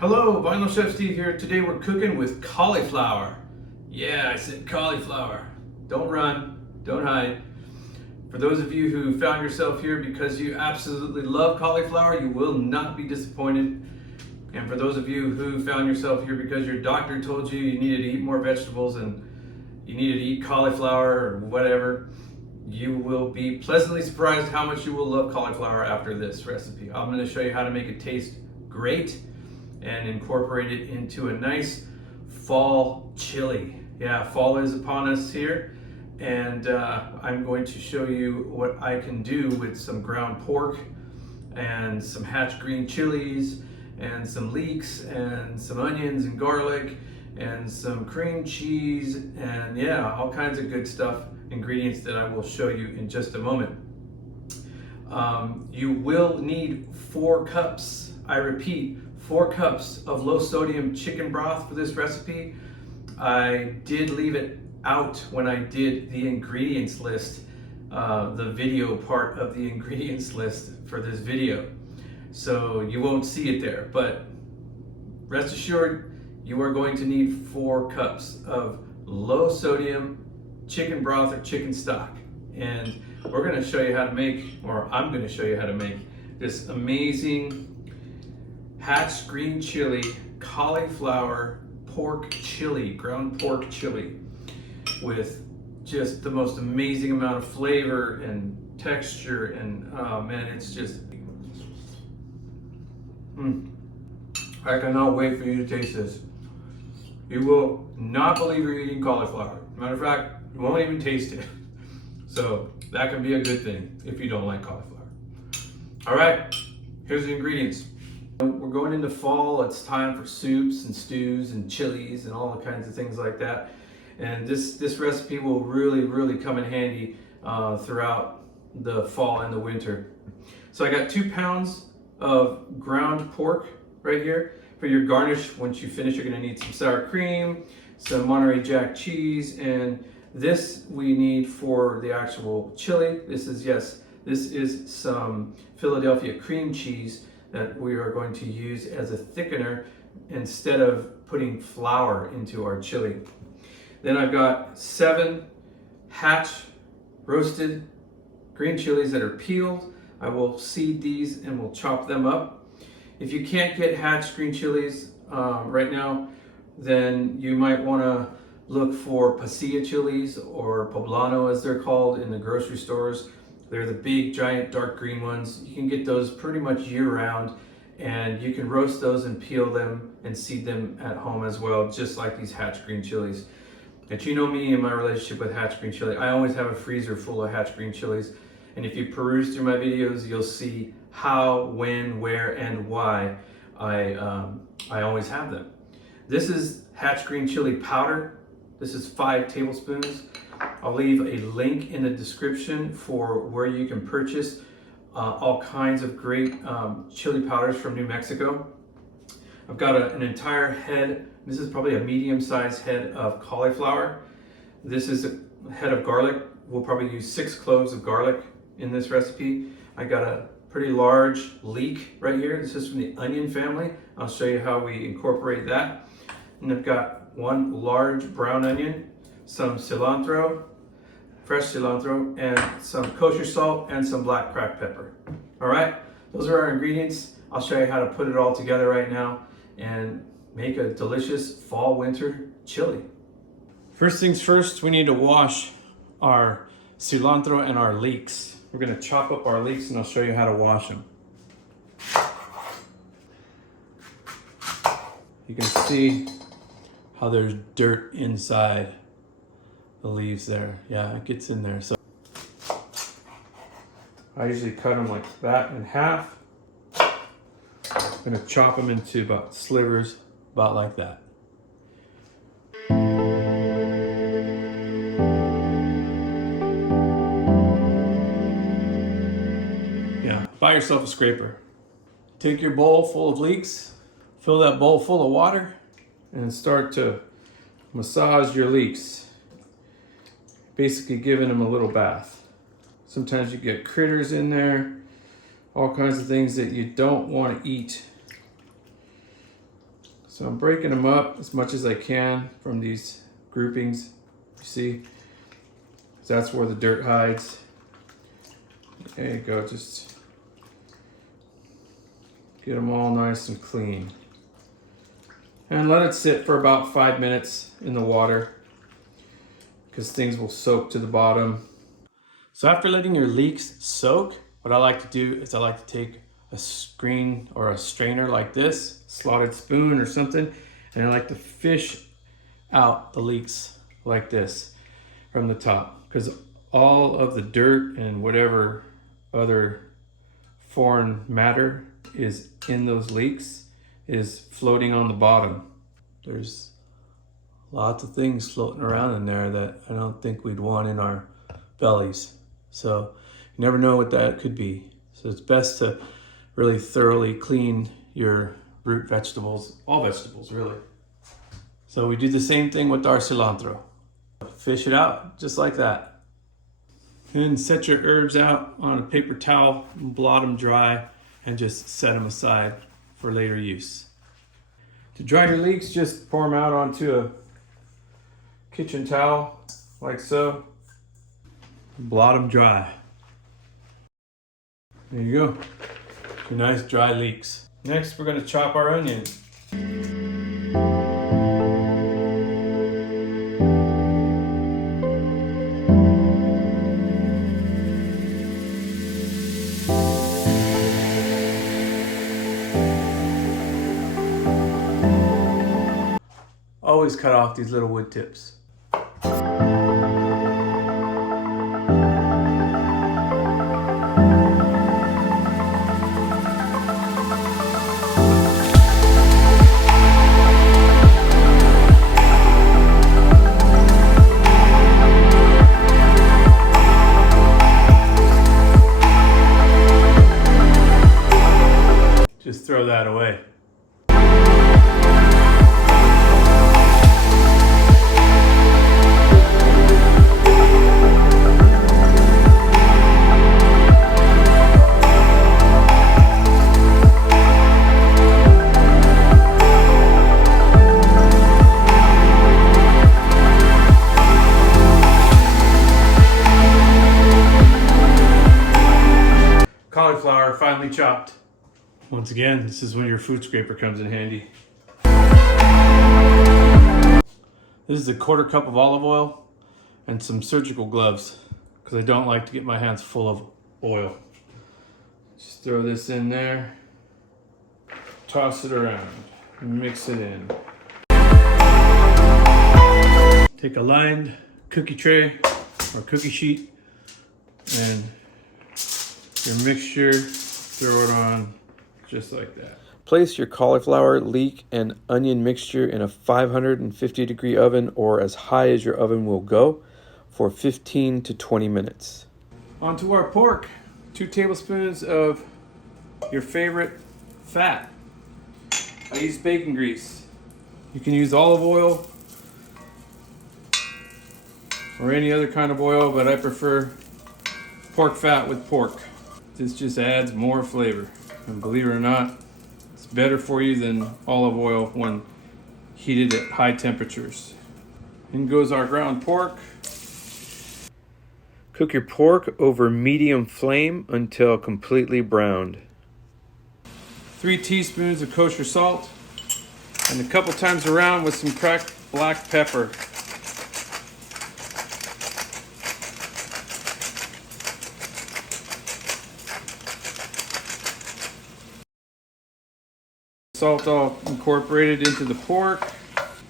Hello, Vinyl Chef Steve here. Today we're cooking with cauliflower. Yeah, I said cauliflower. Don't run, don't hide. For those of you who found yourself here because you absolutely love cauliflower, you will not be disappointed. And for those of you who found yourself here because your doctor told you you needed to eat more vegetables and you needed to eat cauliflower or whatever, you will be pleasantly surprised how much you will love cauliflower after this recipe. I'm going to show you how to make it taste great and incorporate it into a nice fall chili. Yeah, fall is upon us here, and I'm going to show you what I can do with some ground pork and some Hatch Green chilies and some leeks and some onions and garlic and some cream cheese and yeah, all kinds of good stuff, ingredients that I will show you in just a moment. You will need 4 cups, I repeat, 4 cups of low sodium chicken broth for this recipe. I did leave it out when I did the ingredients list, the video part of the ingredients list for this video. So you won't see it there, but rest assured you are going to need 4 cups of low sodium chicken broth or chicken stock. And we're gonna show you how to make, or I'm gonna show you how to make this amazing Hatch Green Chile Cauliflower pork chili, ground pork chili, with just the most amazing amount of flavor and texture, and oh man, it's just I cannot wait for you to taste this. You will not believe you're eating cauliflower. Matter of fact, you won't even taste it. So that can be a good thing if you don't like cauliflower. All right, here's the ingredients. We're going into fall. It's time for soups and stews and chilies and all kinds of things like that. And this recipe will really come in handy throughout the fall and the winter. So I got 2 pounds of ground pork right here. For your garnish, once you finish, you're gonna need some sour cream, some Monterey Jack cheese, and this we need for the actual chili. This is some Philadelphia cream cheese that we are going to use as a thickener instead of putting flour into our chili. Then I've got 7 Hatch roasted green chilies that are peeled. I will seed these and we'll chop them up. If you can't get Hatch green chilies right now, then you might want to look for pasilla chilies, or poblano as they're called in the grocery stores. They're the big, giant, dark green ones. You can get those pretty much year-round, and you can roast those and peel them and seed them at home as well, just like these Hatch green chilies. And you know me and my relationship with Hatch green chili. I always have a freezer full of Hatch green chilies, and if you peruse through my videos, you'll see how, when, where, and why I always have them. This is Hatch Green Chile Powder. This is 5 tablespoons. I'll leave a link in the description for where you can purchase all kinds of great chili powders from New Mexico. I've got an entire head. This is probably a medium-sized head of cauliflower. This is a head of garlic. We'll probably use 6 cloves of garlic in this recipe. I got a pretty large leek right here. This is from the onion family. I'll show you how we incorporate that. And I've got 1 large brown onion, some cilantro, fresh cilantro, and some kosher salt and some black cracked pepper. All right, those are our ingredients. I'll show you how to put it all together right now and make a delicious fall winter chili. First things first, we need to wash our cilantro and our leeks. We're gonna chop up our leeks and I'll show you how to wash them. You can see how there's dirt inside the leaves there. Yeah, it gets in there. So I usually cut them like that in half. I'm gonna chop them into about slivers, about like that. Yeah, buy yourself a scraper. Take your bowl full of leeks, fill that bowl full of water, and start to massage your leeks. Basically giving them a little bath. Sometimes you get critters in there, all kinds of things that you don't want to eat. So I'm breaking them up as much as I can from these groupings. You see, that's where the dirt hides. There you go, just get them all nice and clean. And let it sit for about 5 minutes in the water because things will soak to the bottom. So after letting your leeks soak, what I like to do is I like to take a screen or a strainer like this, slotted spoon or something, and I like to fish out the leeks like this from the top, because all of the dirt and whatever other foreign matter is in those leeks is floating on the bottom. There's lots of things floating around in there that I don't think we'd want in our bellies. So you never know what that could be. So it's best to really thoroughly clean your root vegetables, all vegetables really. So we do the same thing with our cilantro. Fish it out just like that. And set your herbs out on a paper towel, blot them dry, and just set them aside for later use. To dry your leeks, just pour them out onto a kitchen towel, like so. Blot them dry. There you go. Your nice dry leeks. Next, we're going to chop our onion. Always cut off these little wood tips. Just throw that away. Cauliflower finely chopped. Once again, this is when your food scraper comes in handy. This is a 1/4 cup of olive oil and some surgical gloves because I don't like to get my hands full of oil. Just throw this in there, toss it around, mix it in. Take a lined cookie tray or cookie sheet and your mixture, throw it on just like that. Place your cauliflower, leek, and onion mixture in a 550-degree oven or as high as your oven will go for 15 to 20 minutes. Onto our pork. 2 tablespoons of your favorite fat. I use bacon grease. You can use olive oil or any other kind of oil, but I prefer pork fat with pork. This just adds more flavor. And believe it or not, it's better for you than olive oil when heated at high temperatures. In goes our ground pork. Cook your pork over medium flame until completely browned. 3 teaspoons of kosher salt and a couple times around with some cracked black pepper. Salt all incorporated into the pork,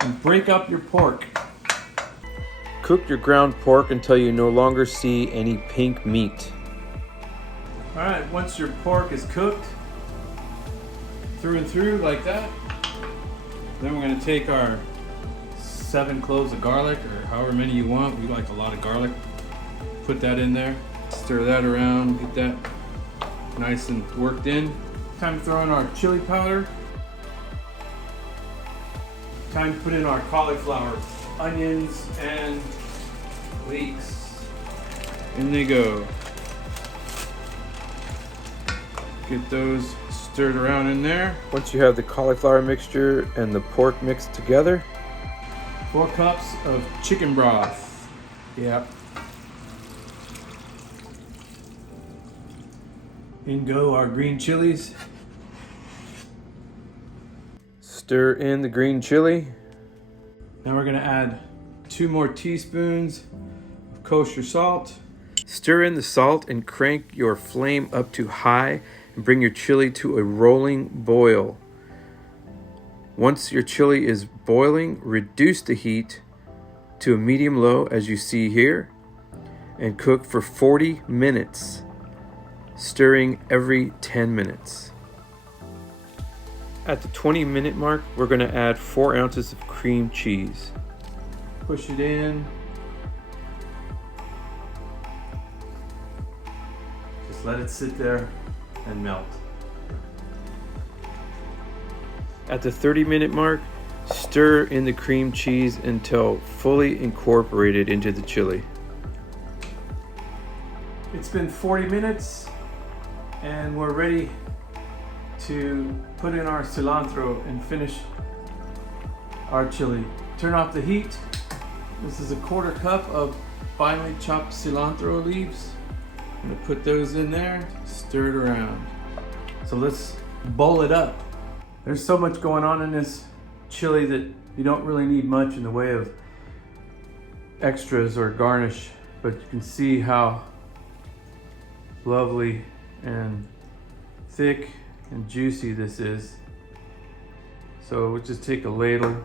and break up your pork. Cook your ground pork until you no longer see any pink meat. All right, once your pork is cooked through and through like that, then we're going to take our 7 cloves of garlic, or however many you want. We like a lot of garlic. Put that in there, stir that around, get that nice and worked in. Time to throw in our chili powder. Time to put in our cauliflower, onions, and leeks. In they go. Get those Stir it around in there. Once you have the cauliflower mixture and the pork mixed together, 4 cups of chicken broth. Yep. In go our green chilies. Stir in the green chili. Now we're gonna add 2 more teaspoons of kosher salt. Stir in the salt and crank your flame up to high and bring your chili to a rolling boil. Once your chili is boiling, reduce the heat to a medium-low as you see here and cook for 40 minutes, stirring every 10 minutes. At the 20-minute mark, we're going to add 4 ounces of cream cheese. Push it in. Just let it sit there and melt. At the 30-minute mark, stir in the cream cheese until fully incorporated into the chili. It's been 40 minutes and we're ready to put in our cilantro and finish our chili. Turn off the heat. This is a 1/4 cup of finely chopped cilantro leaves. I'm gonna put those in there, stir it around. So let's bowl it up. There's so much going on in this chili that you don't really need much in the way of extras or garnish, but you can see how lovely and thick and juicy this is. So we'll just take a ladle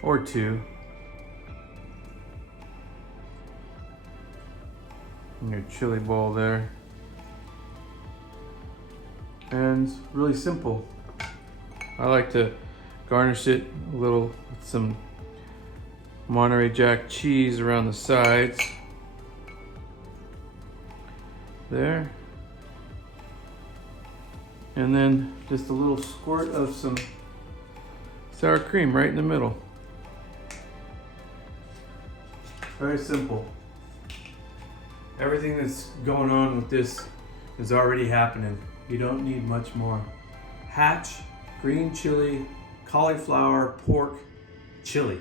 or 2 in your chili bowl there. And it's really simple. I like to garnish it a little with some Monterey Jack cheese around the sides. There. And then just a little squirt of some sour cream right in the middle. Very simple. Everything that's going on with this is already happening. You don't need much more. Hatch Green Chile Cauliflower Pork Chili.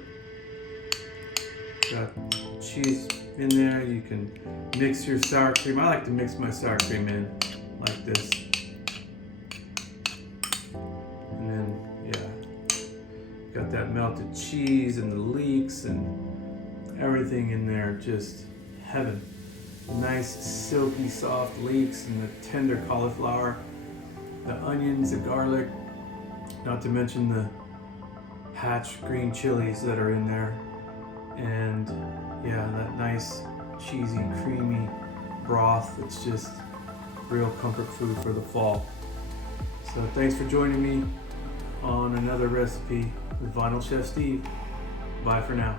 Got cheese in there. You can mix your sour cream. I like to mix my sour cream in like this. And then, yeah, got that melted cheese and the leeks and everything in there. Just heaven. Nice silky soft leeks and the tender cauliflower, the onions, the garlic, not to mention the Hatch green chilies that are in there, and yeah, that nice cheesy creamy broth. It's just real comfort food for the fall. So thanks for joining me on another recipe with Vinyl Chef Steve. Bye for now.